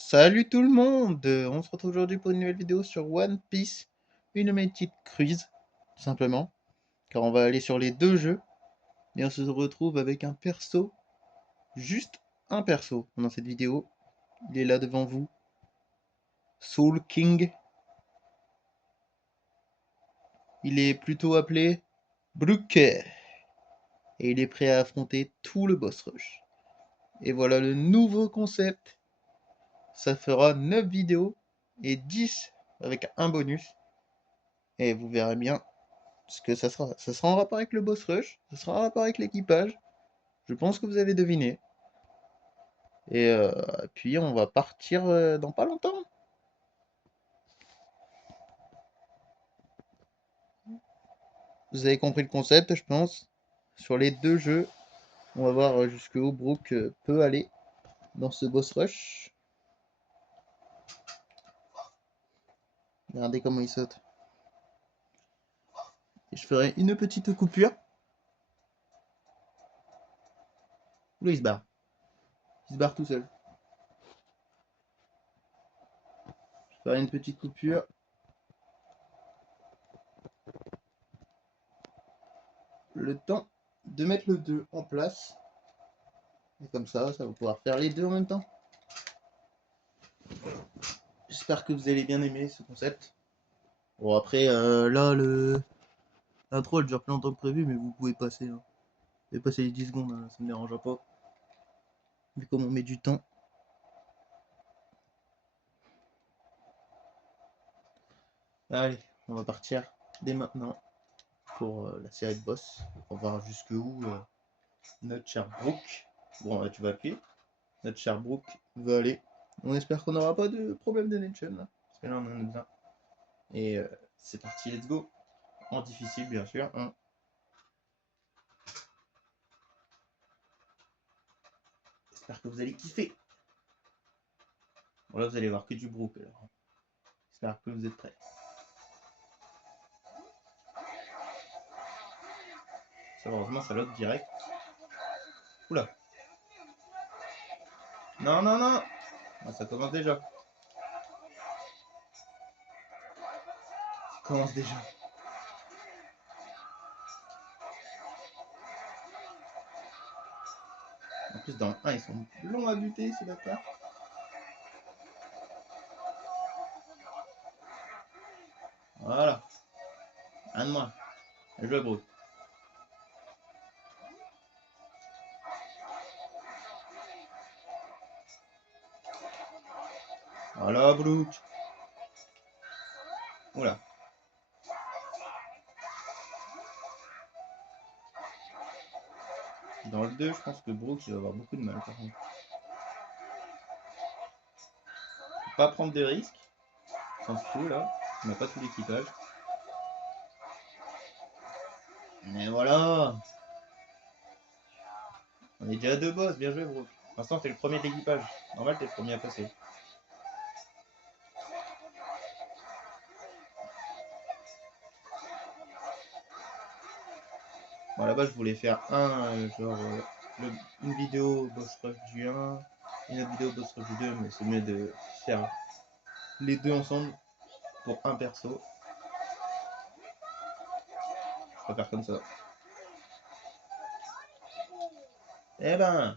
Salut tout le monde! On se retrouve aujourd'hui pour une nouvelle vidéo sur One Piece, une de mes petites quiz, tout simplement, car on va aller sur les deux jeux, et on se retrouve avec un perso, juste un perso dans cette vidéo. Il est là devant vous, Soul King. Il est plutôt appelé Brook, et il est prêt à affronter tout le boss rush. Et voilà le nouveau concept. Ça fera 9 vidéos et 10 avec un bonus. Et vous verrez bien ce que ça sera. Ça sera en rapport avec le boss rush, ça sera en rapport avec l'équipage. Je pense que vous avez deviné. Et puis on va partir dans pas longtemps. Vous avez compris le concept, je pense. Sur les deux jeux, on va voir jusqu'où Brook peut aller dans ce boss rush. Regardez comment il saute. Et je ferai une petite coupure. Là, il se barre. Il se barre tout seul. Je ferai une petite coupure. Le temps de mettre le 2 en place. Et comme ça va pouvoir faire les deux en même temps. J'espère que vous allez bien aimer ce concept. Bon après là l'intro elle dure plus longtemps que prévu mais vous pouvez passer. Hein. Vous pouvez passer les 10 secondes, hein, ça me dérangera pas. Vu comme on met du temps. Allez, on va partir dès maintenant pour la série de boss. On va voir jusqu'où notre cher Brook. Bon là tu vas appuyer. Notre cher Brook va aller. On espère qu'on n'aura pas de problème de nation là. Parce que là on en a besoin. Et c'est parti, let's go. En difficile bien sûr. Hein. J'espère que vous allez kiffer. Bon là vous allez voir que du Brook alors. J'espère que vous êtes prêts. Ça heureusement ça lock direct. Oula. Non non non. Ah, ça commence déjà. Ça commence déjà. En plus dans le 1 ils sont longs à buter ces bâtards. Voilà. Un de moins. Je le brûle. Voilà Brook. Oula. Dans le 2 je pense que Brook il va avoir beaucoup de mal par contre. Faut pas prendre de risques. S'en fout là. On n'a pas tout l'équipage. Mais voilà. On est déjà à 2 boss, bien joué Brook. Pour l'instant t'es le premier de l'équipage. Normal t'es le premier à passer. Bon là-bas je voulais faire une vidéo boss rush du 1, une autre vidéo boss rush du 2, mais c'est mieux de faire les deux ensemble pour un perso. Je préfère comme ça. Eh ben.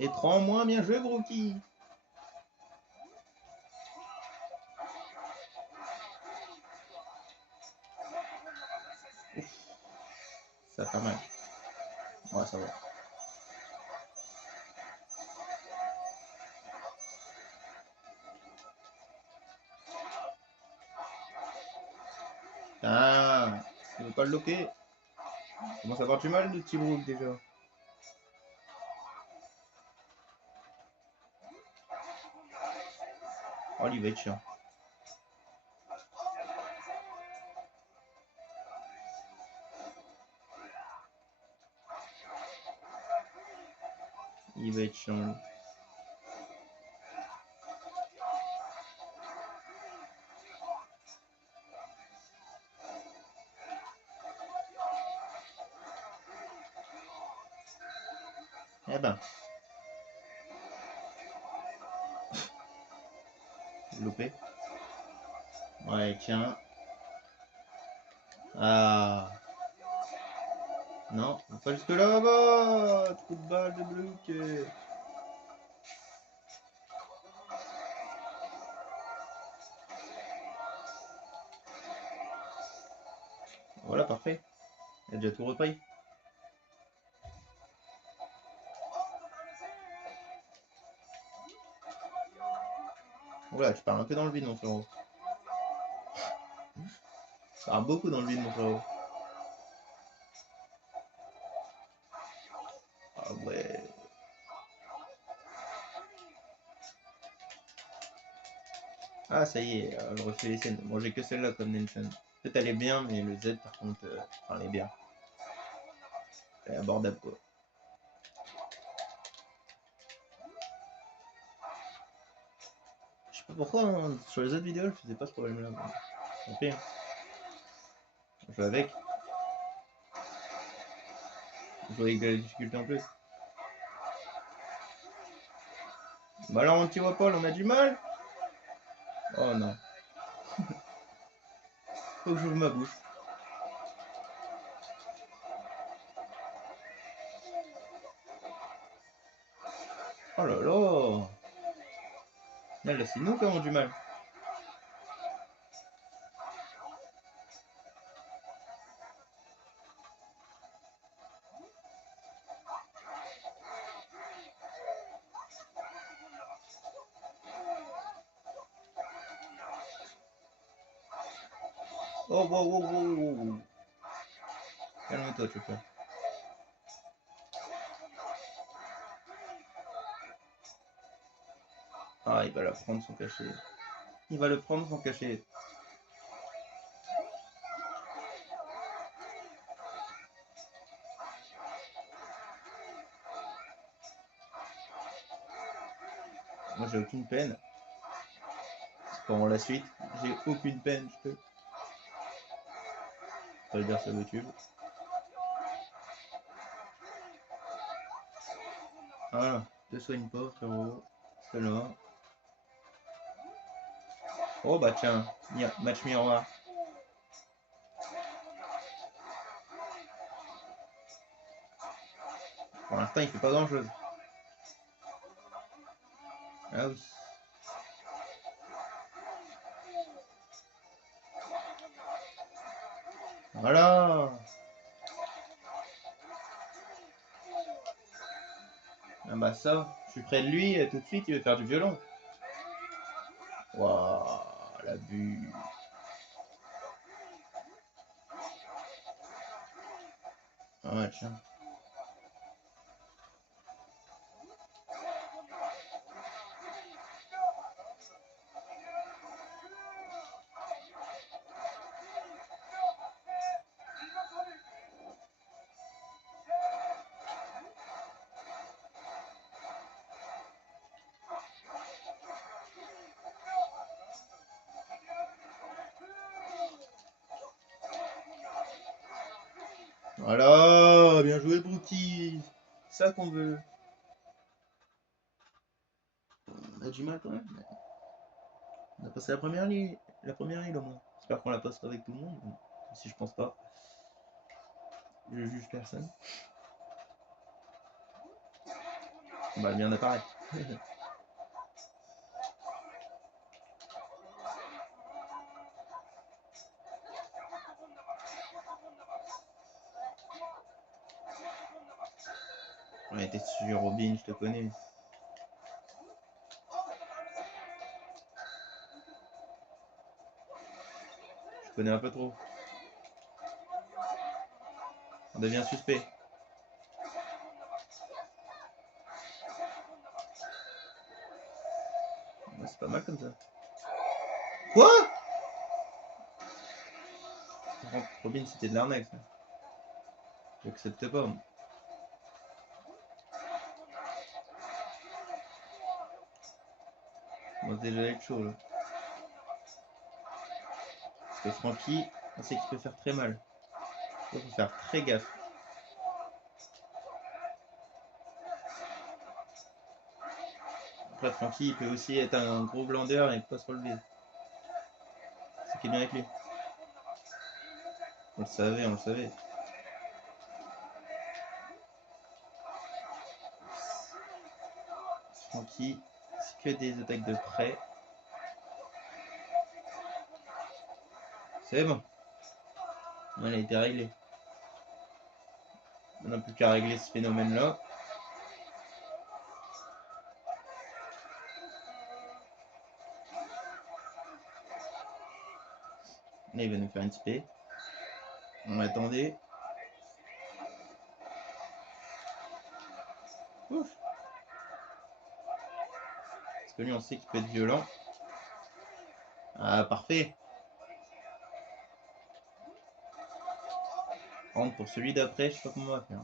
Et 3 en moins, bien joué Brookie. Ouf, ça fait mal. Ouais, ça va. Ah, il veut pas le loquer. Il commence à avoir du mal le petit Brook déjà. Oh, il va être chiant. Il va être chiant. Eh ben. Loupé. Ouais, tiens. Ah. Non, pas jusque là-bas. Trou de balle de bloc. Voilà, parfait. Il a déjà tout repris. Oula, tu pars un peu dans le vide, mon frérot. Tu pars beaucoup dans le vide, mon frérot. Ah ouais. Ah, ça y est, je refais les scènes. Bon, j'ai que celle-là comme Nelson. Peut-être elle est bien, mais le Z, par contre, enfin, elle est bien. Elle est abordable, quoi. Je sais pas pourquoi, hein, sur les autres vidéos, je faisais pas ce problème-là. Tant pis, hein. Je joue avec. Je joue avec de la difficulté en plus. Bah alors, anti-wapol, on a du mal. Oh non. Faut que j'ouvre ma bouche. Oh là là. Là, c'est nous qui avons du mal. Oh, wow, wow, wow, wow. Calme-toi, tu peux. Ah, il va la prendre son cachet. Il va le prendre son cachet. Moi, j'ai aucune peine. Pour la suite, j'ai aucune peine, je peux. Pas le dire sur YouTube. Voilà, te soigne pas, frérot. C'est là. Oh bah tiens, match miroir. Pour l'instant, il fait pas grand chose. Ah oui. Voilà. Ah bah ça, je suis près de lui, et tout de suite, il veut faire du violon. Waouh, l'abus. Ah ouais, tiens. Voilà, bien joué, Brookie. C'est ça qu'on veut. On a du mal quand même. On a passé la première ligne au moins. J'espère qu'on la passera avec tout le monde. Si je pense pas, je juge personne. Bah, bien apparaître. Ouais, t'es sûr, Robin, je te connais. Je connais un peu trop. On devient suspect. Ouais, c'est pas mal comme ça. Quoi? Robin, c'était de l'arnaque, ça. J'accepte pas. On commence déjà à être chaud, là. Parce que Francky, on sait qu'il peut faire très mal. Il faut faire très gaffe. Après, Francky, il peut aussi être un gros glandeur et pas se relever. C'est ce qui est bien avec lui. On le savait, on le savait. Francky, c'est que des attaques de près. C'est bon. Elle a été réglée. On n'a plus qu'à régler ce phénomène-là. Là, il va nous faire une spé. On l'attendait. Ouf. Parce que lui, on sait qu'il peut être violent. Ah, parfait. Rentre pour celui d'après, je sais pas comment on va faire.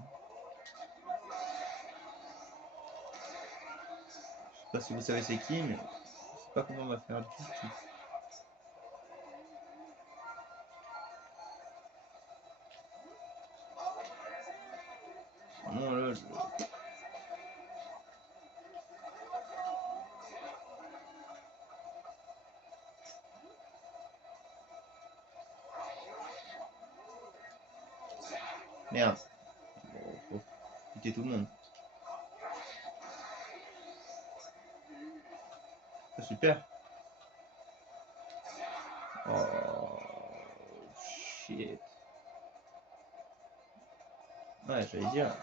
Je sais pas si vous savez c'est qui, mais je sais pas comment on va faire du tout. Non, là, Merde. Bon, faut buter tout le monde. Ah, super. Oh, shit. Ouais, j'allais dire.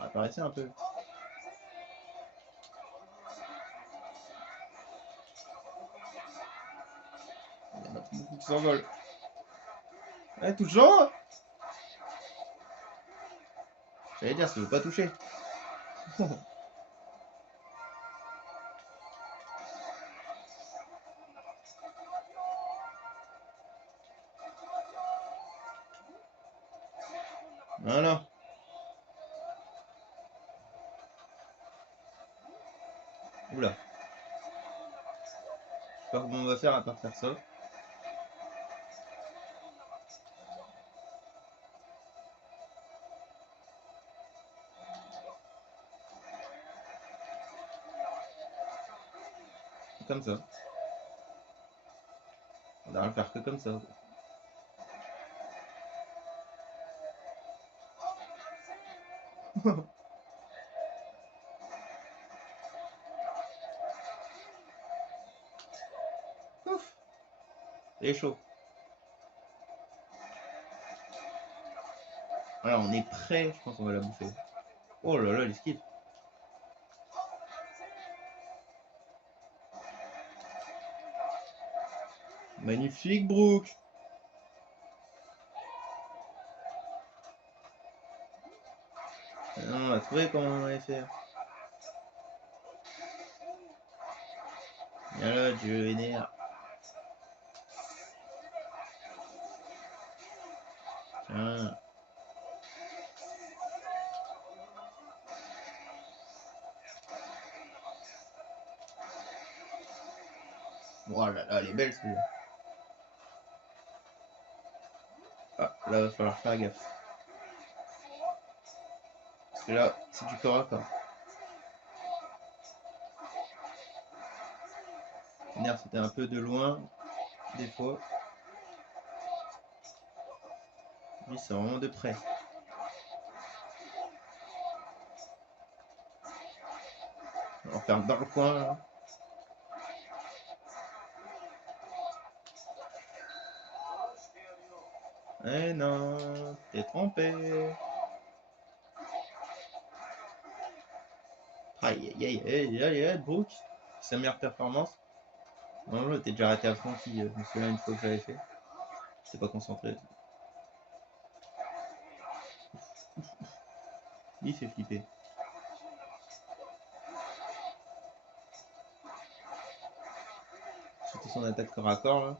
Apparaissait un peu. Il y en a beaucoup qui s'envolent. Ouais, toujours. J'allais dire, ça veut pas toucher. Voilà. Oula. Je sais pas comment on va faire à part faire ça. Comme ça. On va le faire que comme ça. Ouf. Il est chaud. Voilà, on est prêt. Je pense qu'on va la bouffer. Oh là là, l'esquive. Magnifique, Brooke. On a trouvé comment on allait faire. Viens là, Dieu énerve. Tiens. Oh là là, elle est belle celle-là. Ah, là, va falloir faire gaffe. Parce que là, c'est du corps à corps. Merde, c'était un peu de loin, des fois. Lui, c'est vraiment de près. On ferme dans le coin, là. Eh non, t'es trompé. Aïe aïe aïe aïe aïe aïe, Brooke. Sa meilleure performance. Non, là, t'es déjà arrêté à Francky. Je me souviens une fois que j'avais fait. J'étais pas concentré. Il fait flipper. Surtout son attaque corps à corps, là.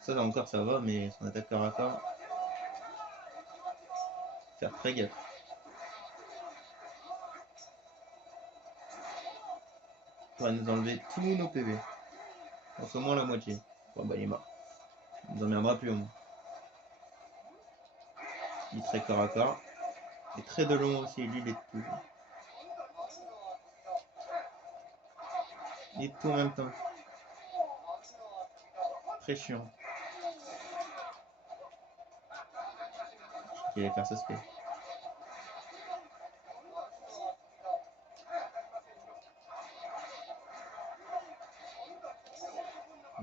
Ça encore ça va, mais son attaque corps à corps, faire très gaffe. Il va nous enlever tous nos PV. Au moins la moitié. Bon bah il est mort. Il nous emmerdera plus au moins. Il est très corps à corps. Il est très de long aussi, lui il est de tout. Et tout en même temps. Très chiant. Je sais qu'il allait faire ça, ce fait.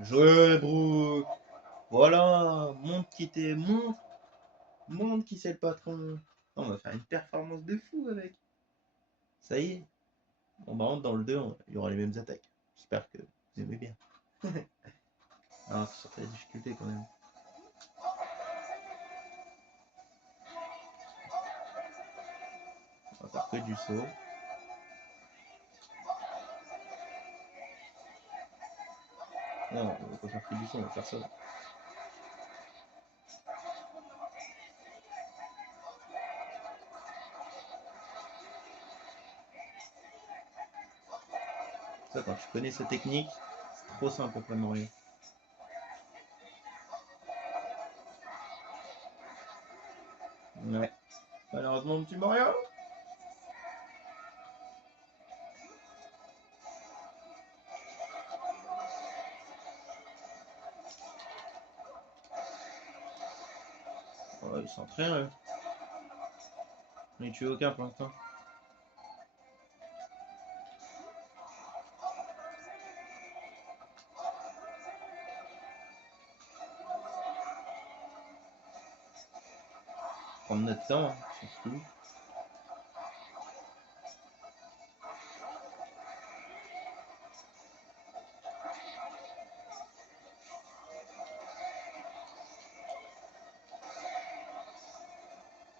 Joué, Brooke. Voilà, montre qui t'es, montre qui c'est le patron. On va faire une performance de fou avec. Ça y est. Bon, par contre, dans le 2, il y aura les mêmes attaques. J'espère que vous aimez bien. Ah, faut sortir la difficulté quand même. On va faire que du saut. Non, on va pas faire que du saut, on va faire ça. Ça, quand tu connais sa technique, c'est trop simple après Mario. Ouais. Malheureusement, mon petit Mario. Oh, il s'entraîne, là. On n'est tué aucun pour l'instant. Prendre notre temps, hein, on s'en fout.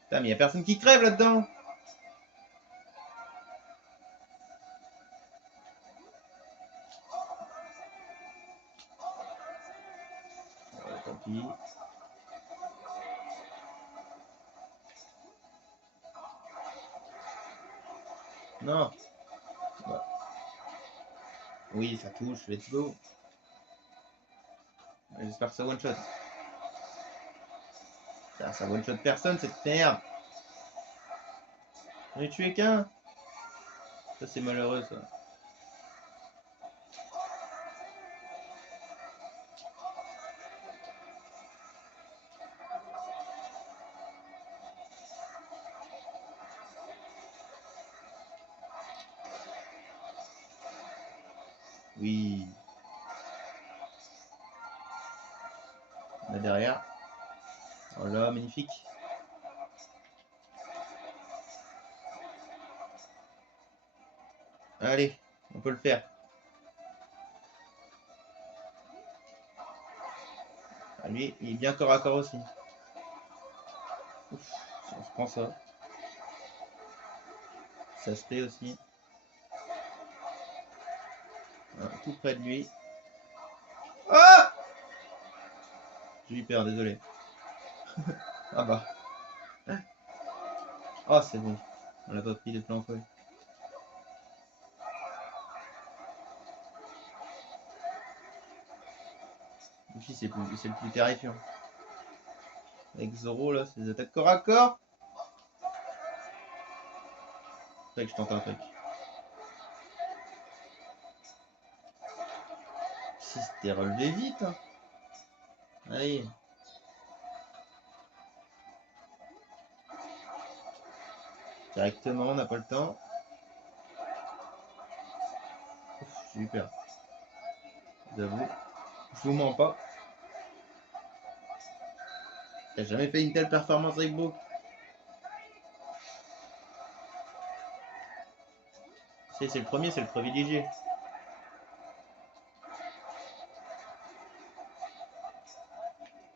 Putain, mais y a personne qui crève là-dedans. Tant pis. Non. Ouais. Oui, ça touche, let's go. J'espère que ça one shot. Ça one shot personne cette merde. On est tué qu'un. Ça c'est malheureux ça. Oui. Là derrière. Voilà, magnifique. Allez, on peut le faire. Ah, lui, il est bien corps à corps aussi. Ouf, on se prend ça. Ça se fait aussi. Voilà, tout près de lui. Ah! J'ai eu peur, désolé. Ah bah. Ah, c'est bon. On l'a pas pris de plein fouet. Luffy, c'est le plus terrifiant. Avec Zoro, là, c'est des attaques corps à corps. Faudrait que je tente un truc. Si c'était relevé vite. Hein. Allez. Directement, on n'a pas le temps. J'ai eu peur. J'avoue. Je vous mens pas. T'as jamais fait une telle performance avec Beau. C'est le premier, c'est le privilégié.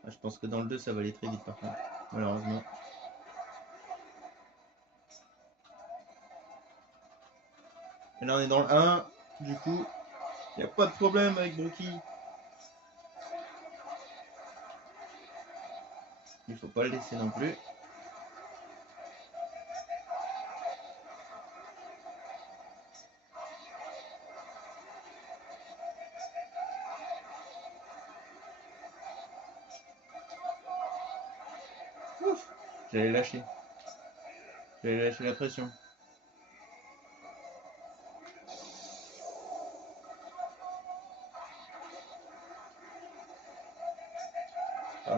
Ah, je pense que dans le 2, ça va aller très vite par contre. Malheureusement. Et là, on est dans le 1. Du coup, il n'y a pas de problème avec Brookie. Il faut pas le laisser non plus. Ouf, j'allais lâcher. J'allais lâcher la pression.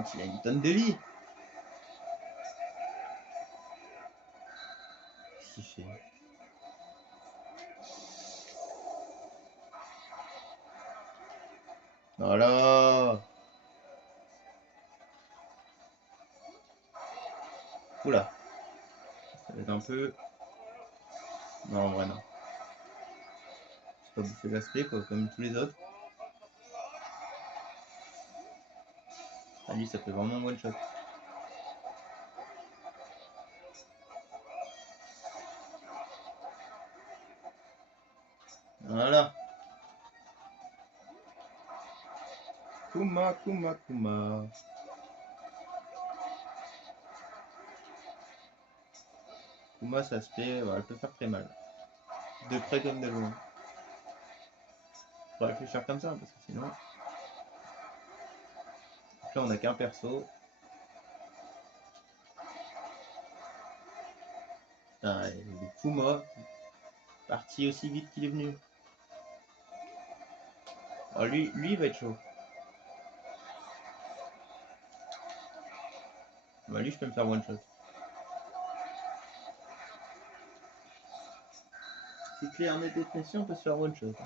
quand il a une tonne de vie. Qu'est-ce qu'il fait? Voilà. Oula. Ça va être un peu... Non, en vrai, non. C'est pas bouffer l'aspect, quoi, comme tous les autres. Ah, lui, ça fait vraiment one shot. Voilà. Kuma, Kuma, Kuma. Kuma, ça se fait, ouais, elle peut faire très mal. De près comme de loin. Faut réfléchir comme ça, parce que sinon... Donc là, on a qu'un perso. Ah, et le Kuma, parti aussi vite qu'il est venu. Oh, lui, il va être chaud. Bah, lui, je peux me faire one shot. Si clair, net et précis, on peut se faire one shot. Hein.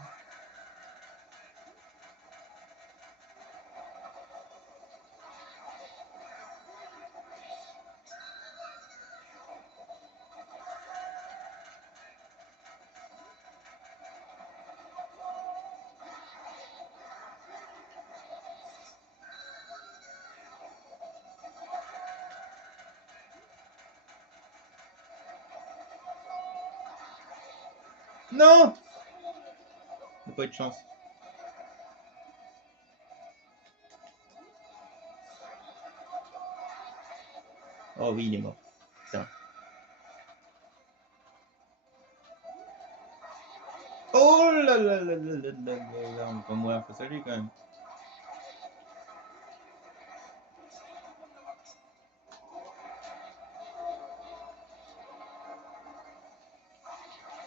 Non! Il n'a pas eu de chance. Oh oui, il est mort. Putain. Oh là là là là là là là, on va pas mourir face à lui quand même.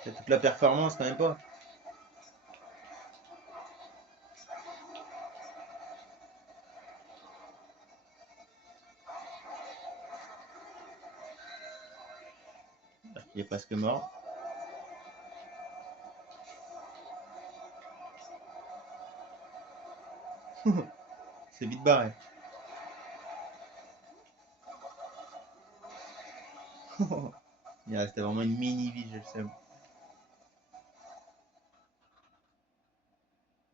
C'est toute la performance quand même pas. Il est presque mort. C'est vite barré. Il restait vraiment une mini vie, je le sais.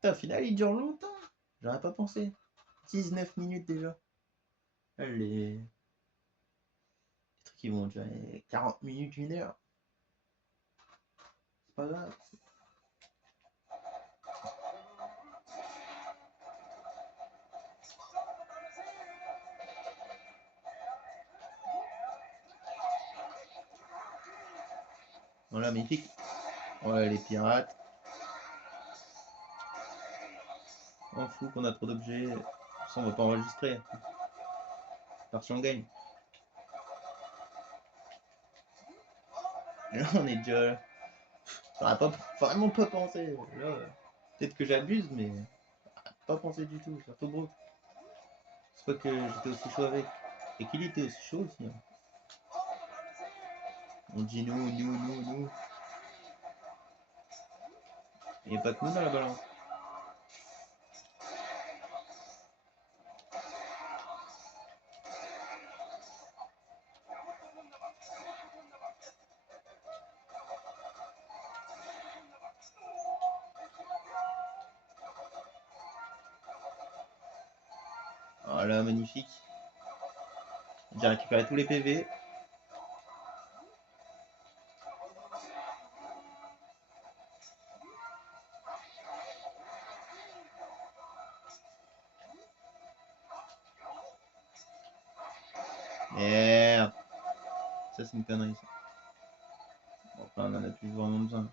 Putain, au final, il dure longtemps. J'aurais pas pensé. 19 minutes déjà. Les trucs qui vont durer 40 minutes, 1 heure. C'est pas grave. Voilà, magnifique. Ouais, les pirates. On fout qu'on a trop d'objets. Ça, on va pas enregistrer. Par si on gagne. Et là, on est déjà. J'aurais pas vraiment pas pensé. Là, peut-être que j'abuse, mais pas pensé du tout. Surtout Brooke. C'est pas que j'étais aussi chaud avec. Et qu'il était aussi chaud aussi. Hein. On dit nous. Il n'y a pas que nous dans la balance. Voilà, magnifique. J'ai récupéré tous les PV. Merde. Ça, c'est une connerie, ça. Bon, après, on en a plus vraiment besoin.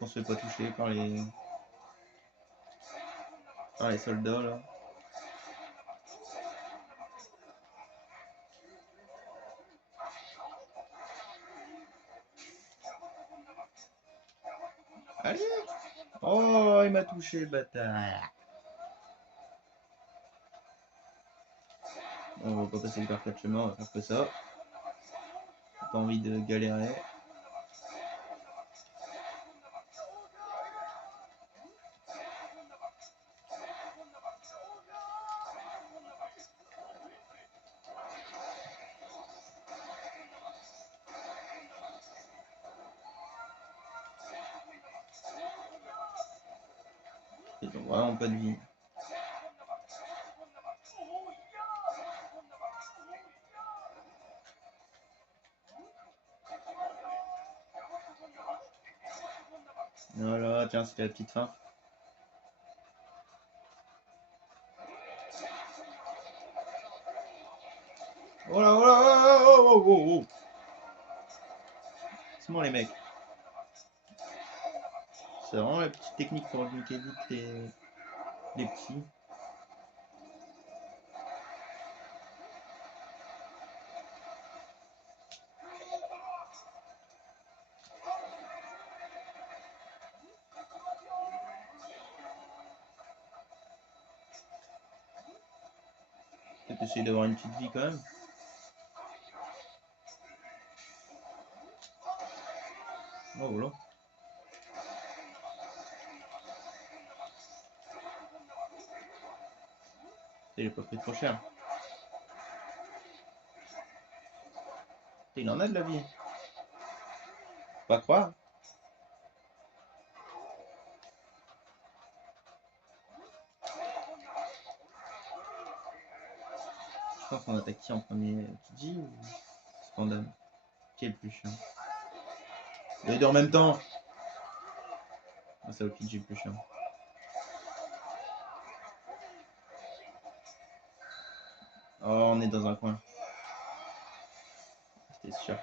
On se fait pas toucher par les Ah, les soldats là. Allez! Oh, il m'a touché, bâtard! On va pas passer par 4 chemins, on va faire que ça. Pas envie de galérer. Ils ont vraiment pas de vie. Voilà, tiens, c'était la petite fin. Oh là, oh là, oh, oh, oh, oh. C'est bon les mecs. C'est vraiment la petite technique pour niquer vite les petits. Peut-être essayer d'avoir une petite vie quand même. Oh voilà. Il est pas pris trop cher. Il en a de la vie. Faut pas croire. Je pense qu'on attaque qui en premier, Kiji ou Spandam? Qui est le plus chiant? Les deux en même temps. Ah, c'est le Kiji le plus chiant. Oh, on est dans un coin. C'était sûr.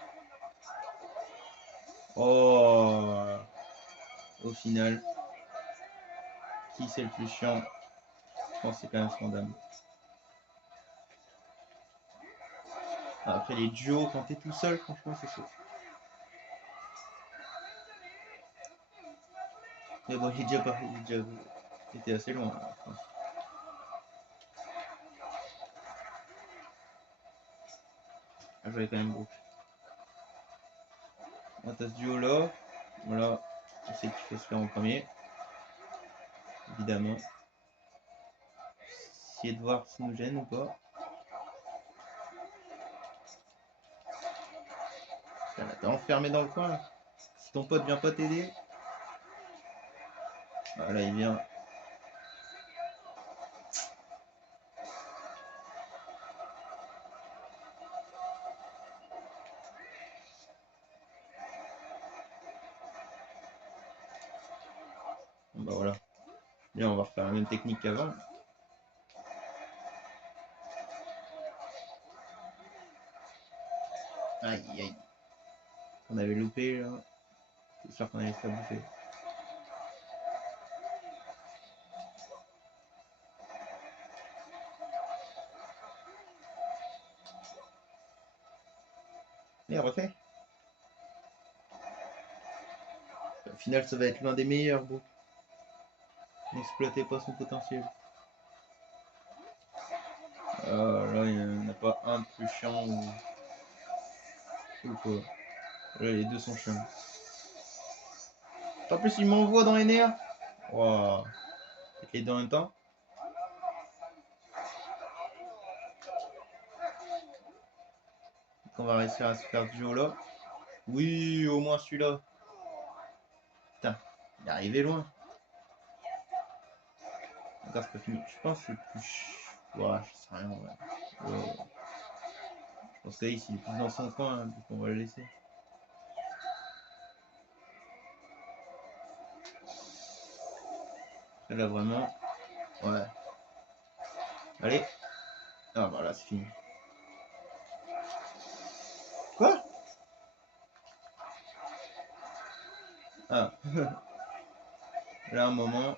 Oh, au final, qui c'est le plus chiant? Je pense que c'est quand même Spandam. Après les duos, quand t'es tout seul, franchement, c'est chaud. Mais bon, il est déjà été assez loin, je pense. Ah, j'avais quand même beaucoup. On a ce duo là. Voilà, on sait qu'il faut se faire en premier. Évidemment. Essayer de voir si nous gêne ou pas. T'es enfermé dans le coin là. Si ton pote vient pas t'aider. Voilà, il vient. Bon, bah voilà. Là, on va refaire la même technique qu'avant. Aïe, aïe. On avait loupé là. C'est sûr qu'on allait se faire bouffer. Et refait. Au final, ça va être l'un des meilleurs, Brook. N'exploitez pas son potentiel. Là, il n'y en a pas un de plus chiant ou quoi. Là, les deux sont chiants. En plus, il m'envoie dans les nerfs. Waouh. Les deux en même temps. Donc, on va réussir à se faire duo là. Oui, au moins celui-là. Putain, il est arrivé loin. Encore, c'est pas fini. Je pense que c'est plus. Ouah, je sais rien. Ouais. Je pense qu'Ace il est plus dans son coin, hein, donc on va le laisser. Là, vraiment. Ouais. Allez. Ah, voilà, c'est fini. Quoi? Ah. Là, un moment.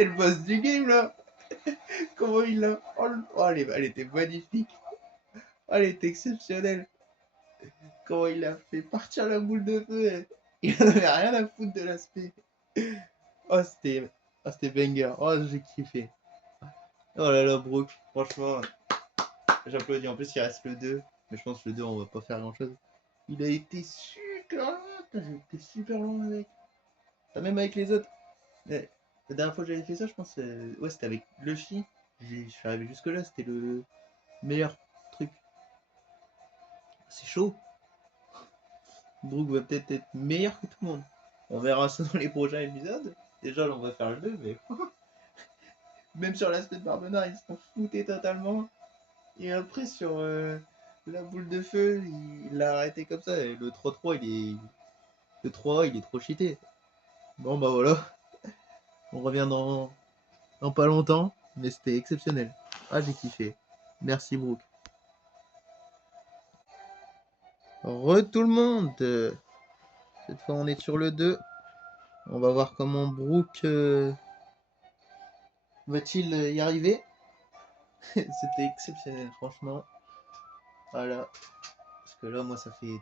C'était le boss du game là. Comment il l'a... Oh, elle était magnifique. Oh, elle était exceptionnelle. Comment il a fait partir la boule de feu. Il en avait rien à foutre de l'aspect. Oh, c'était banger. Oh, j'ai kiffé. Oh là là, Brooke, franchement, j'applaudis. En plus, il reste le 2. Mais je pense que le 2, on va pas faire grand chose. Il a été super loin. J'ai été super loin avec. Enfin, même avec les autres. Ouais. La dernière fois que j'avais fait ça, je pense, ouais, c'était avec le chi. Je suis arrivé jusque là, c'était le meilleur truc. C'est chaud. Brooke va peut-être être meilleur que tout le monde. On verra ça dans les prochains épisodes. Déjà, là, on va faire le 2, mais même sur l'aspect de Barbena, ils s'en foutaient totalement. Et après, sur la boule de feu, il l'a arrêté comme ça. Et le 3-3, le 3 il est trop cheaté. Bon, bah voilà. On revient dans pas longtemps. Mais c'était exceptionnel. Ah, j'ai kiffé. Merci, Brooke. Tout le monde. Cette fois, on est sur le 2. On va voir comment Brooke va-t-il y arriver. C'était exceptionnel, franchement. Voilà. Parce que là, moi, ça fait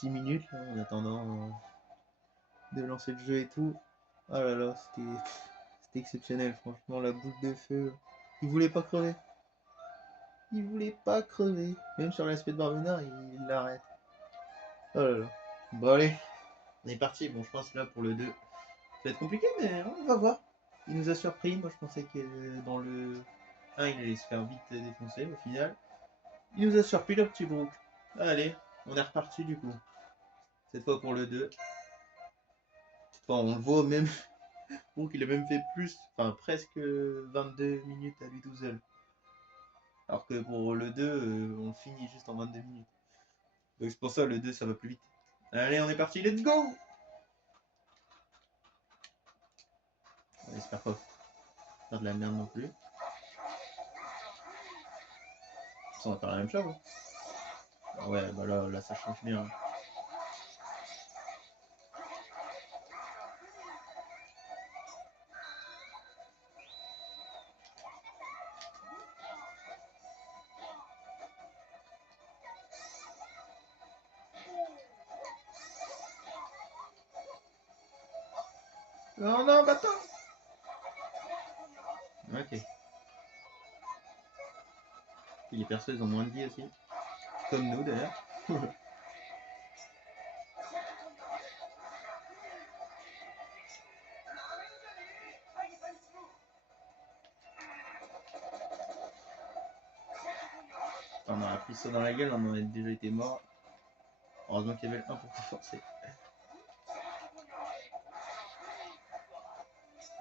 10 minutes là, en attendant de lancer le jeu et tout. Oh là là, c'était exceptionnel, franchement. La boule de feu. Il voulait pas crever. Il voulait pas crever. Même sur l'aspect de Barbenard, il l'arrête. Oh là là. Bon, allez. On est parti. Bon, je pense là pour le 2. Ça va être compliqué, mais on va voir. Il nous a surpris. Moi, je pensais que dans le 1, il allait se faire vite défoncer. Au final, il nous a surpris, le petit Brook. Allez, on est reparti du coup. Cette fois pour le 2. Cette fois, on le voit même. Brook, il a même fait plus. Enfin, presque 22 minutes à lui tout seul. Alors que pour le 2, on finit juste en 22 minutes. Donc c'est pour ça, le 2, ça va plus vite. Allez, on est parti, let's go! On espère pas faire de la merde non plus. Ça, on va faire la même chose. Hein. Ah ouais, bah là, ça change bien. Non, non, bâton! Ok. Et les persos, ils ont moins de vie aussi. Comme nous d'ailleurs. On aurait pris ça dans la gueule, on aurait déjà été mort. Heureusement qu'il y avait le 1 pour te forcer.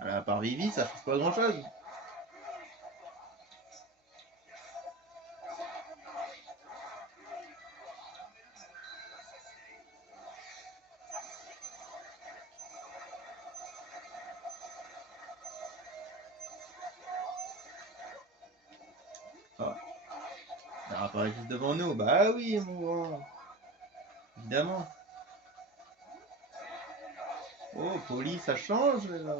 À part Vivi, ça change pas grand chose. Ah, elle apparaît juste devant nous. Bah oui, mon grand. Évidemment. Oh, Poli, ça change là.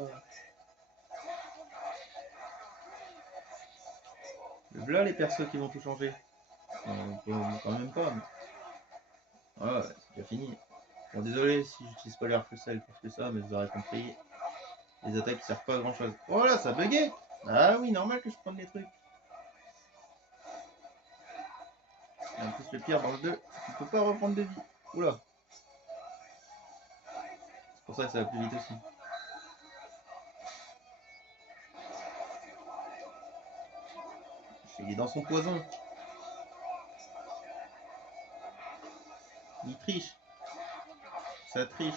Là, les persos qui vont tout changer. Quand même pas. Mais... Ah ouais, c'est déjà fini. Bon, désolé si j'utilise pas les reflets ça et le reflet ça, mais vous aurez compris. Les attaques qui servent pas à grand chose. Oh là, ça buguait. Ah oui, normal que je prenne les trucs. Et en plus, le pire dans le 2, c'est qu'il peut pas reprendre de vie. Oula. C'est pour ça que ça va plus vite aussi. Il est dans son poison. Il triche. Ça triche.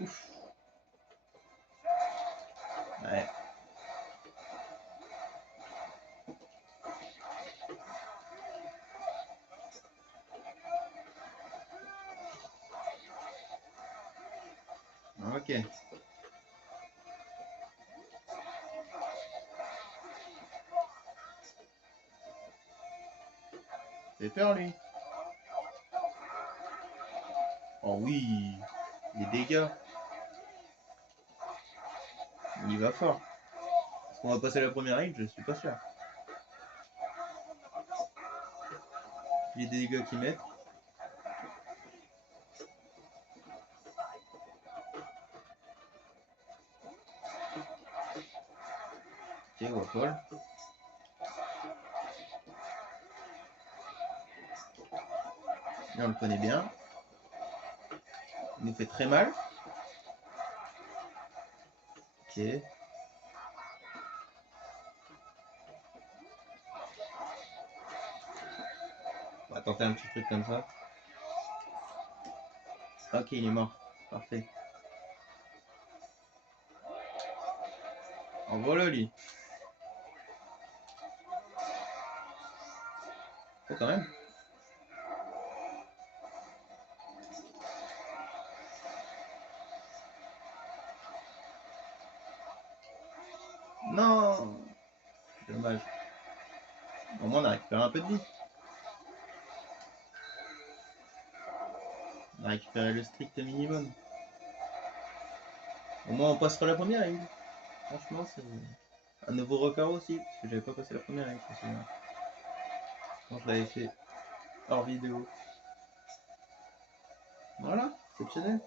Ouf. Ouais. Ok. fait peur, lui. Oh oui, les dégâts. Il va fort. Est-ce qu'on va passer la première règle? Je suis pas sûr. Les dégâts qu'ils mettent. Ok, Wapol. Là, on le connaît bien. Il nous fait très mal. Ok. On va tenter un petit truc comme ça. Ok, il est mort. Parfait. En voilà, lui. Oh, quand même. Non. Dommage. Au moins, on a récupéré un peu de vie. On a récupéré le strict minimum. Au moins, on passera la première ligne. Franchement, c'est un nouveau record aussi. Parce que j'avais pas passé la première ligne. Quand je l'avais fait hors vidéo. Voilà, exceptionnel.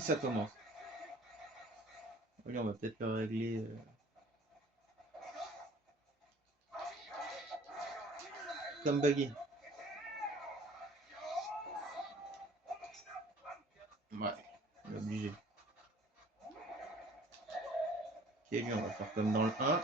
Ça commence. Oui, on va peut-être le régler. Comme buggy. Ouais, on est obligé. Ok, lui, on va faire comme dans le 1.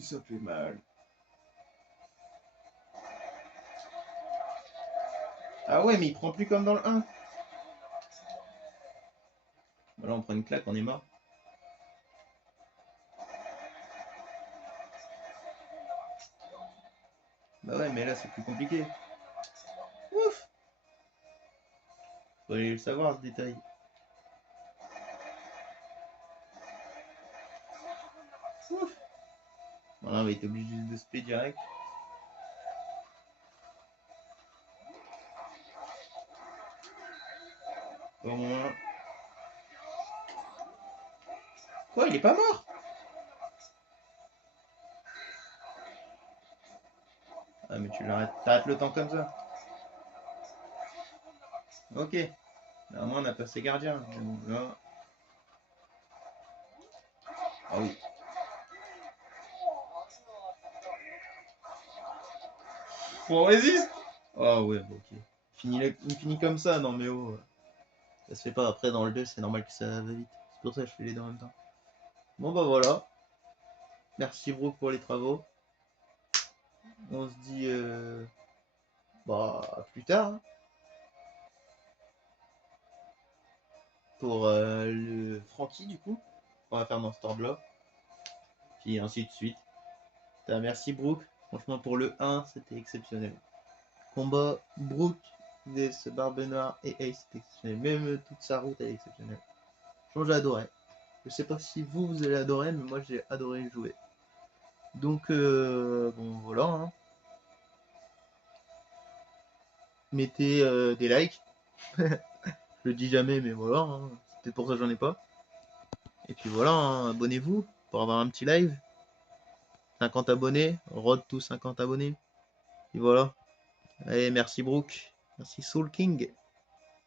Ça fait mal. Ah ouais, mais il prend plus comme dans le 1. Là, on prend une claque, on est mort. Bah ouais, mais là, c'est plus compliqué. Ouf. Faut aller le savoir, ce détail. Ouf. Voilà, on va être obligé de spé direct. Au moins. Quoi, il est pas mort? Ah, mais tu l'arrêtes. T'arrêtes le temps comme ça. Ok. Là, au moins, on a passé gardien. Là. Ah oui. On résiste. Ah ouais, bon, ok. Il finit comme ça, non mais oh. Ça se fait pas. Après, dans le 2, c'est normal que ça va vite. C'est pour ça que je fais les deux en même temps. Bon, bah voilà. Merci, Brooke, pour les travaux. On se dit bah, à plus tard hein, pour le Frankie, du coup. On va faire dans cet ordre-là. Puis ainsi de suite. Merci, Brooke. Franchement, pour le 1, c'était exceptionnel. Combat Brooke vs Barbe Noire et Ace, c'était exceptionnel. Même toute sa route, elle est exceptionnelle. Franchement, j'ai adoré. Je sais pas si vous allez adorer, mais moi, j'ai adoré jouer. Donc, bon, voilà. Hein. Mettez des likes. Je le dis jamais, mais voilà. Hein. C'est peut-être pour ça que j'en ai pas. Et puis voilà, hein, abonnez-vous pour avoir un petit live. 50 abonnés, road to 50 abonnés. Et voilà. Allez, merci Brooke. Merci Soul King.